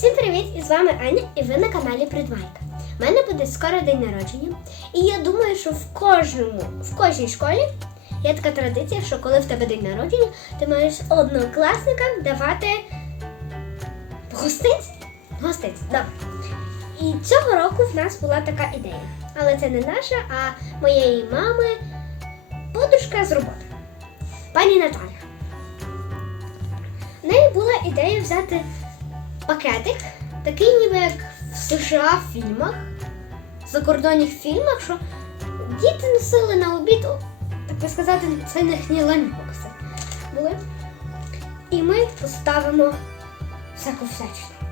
Всім привіт! І з вами Аня, і ви на каналі Придвайка. У мене буде скоро день народження, і я думаю, що в кожному, в кожній школі є така традиція, що коли в тебе день народження, ти маєш однокласникам давати гостинці. Гостинці, добре. І цього року в нас була така ідея. Але це не наша, а моєї мами подружка з роботи. Пані Наталя. В неї була ідея взяти пакетик, такий ніби як в США фільмах, в закордонних фільмах, що діти носили на обід, так би сказати, це не ланбокси були. І ми поставимо всяку всячину.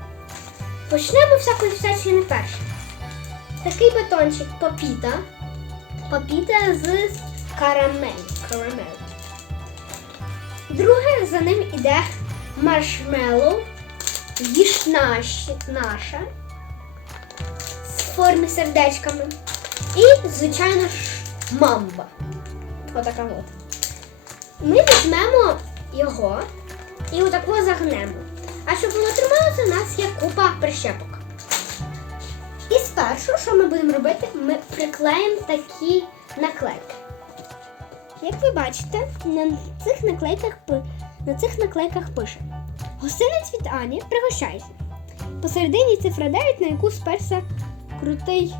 Почнемо всякої всячини перше. Такий батончик папіта. Папіта з карамель. Карамель. Друге за ним іде маршмеллоу, їж наші, наша в формі сердечками. І, звичайно ж, мамба. Отака от. Ми візьмемо його і отако загнемо. А щоб воно трималося, у нас є купа прищепок. І спершу, що ми будемо робити, ми приклеїмо такі наклейки. Як ви бачите, на цих наклейках на цих наклейках пише Гостинець від Ані, пригощайся. Посередині цифра 9, на яку сперся крутий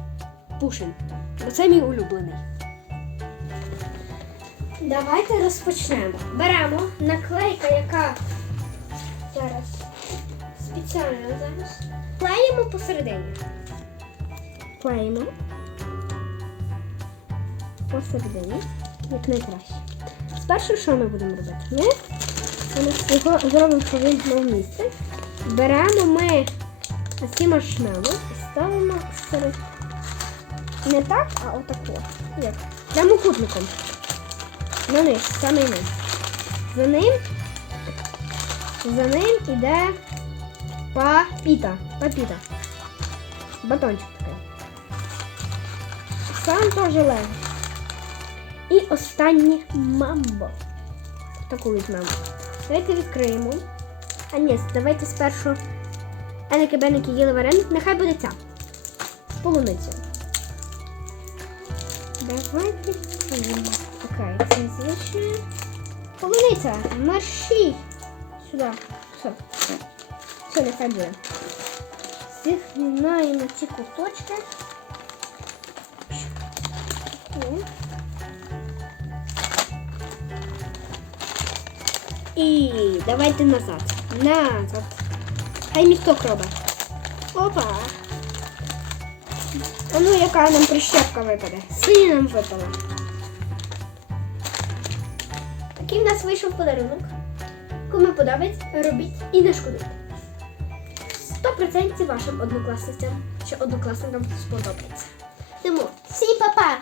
пушин. Бо це мій улюблений. Давайте розпочнемо. Беремо наклейка, яка зараз спеціально зараз. Клеїмо посередині. Клеїмо посередині, як найкраще. Спершу що ми будемо робити? Ми зробимо, що він на місце. Беремо ми ці маршмеллоу і ставимо серед. Не так, а отако. Як? Прямокутником. На низ, саме низ. За ним. За ним іде папіта. Папіта. Батончик такий. Сам теж легкий. І останнє мамбо. Таку візьмемо. Давайте відкриємо. А ні, давайте спершу еники беники їли вареник. Нехай буде ця. З полуницею. Давайте відкриємо. Окей, це звичайно. Полуниця, марші. Сюди. Все. Все, нехай буде. Зігнаємо ці кусочки. І давайте назад. Назад. Хай місток робить. Опа. А ну яка нам прищепка випаде? Синя нам випала. Такий в нас вийшов подарунок. Кому подобається, робіть і не шкодуйте. 100% вашим однокласницям чи однокласникам сподобається. Тому всім па-па!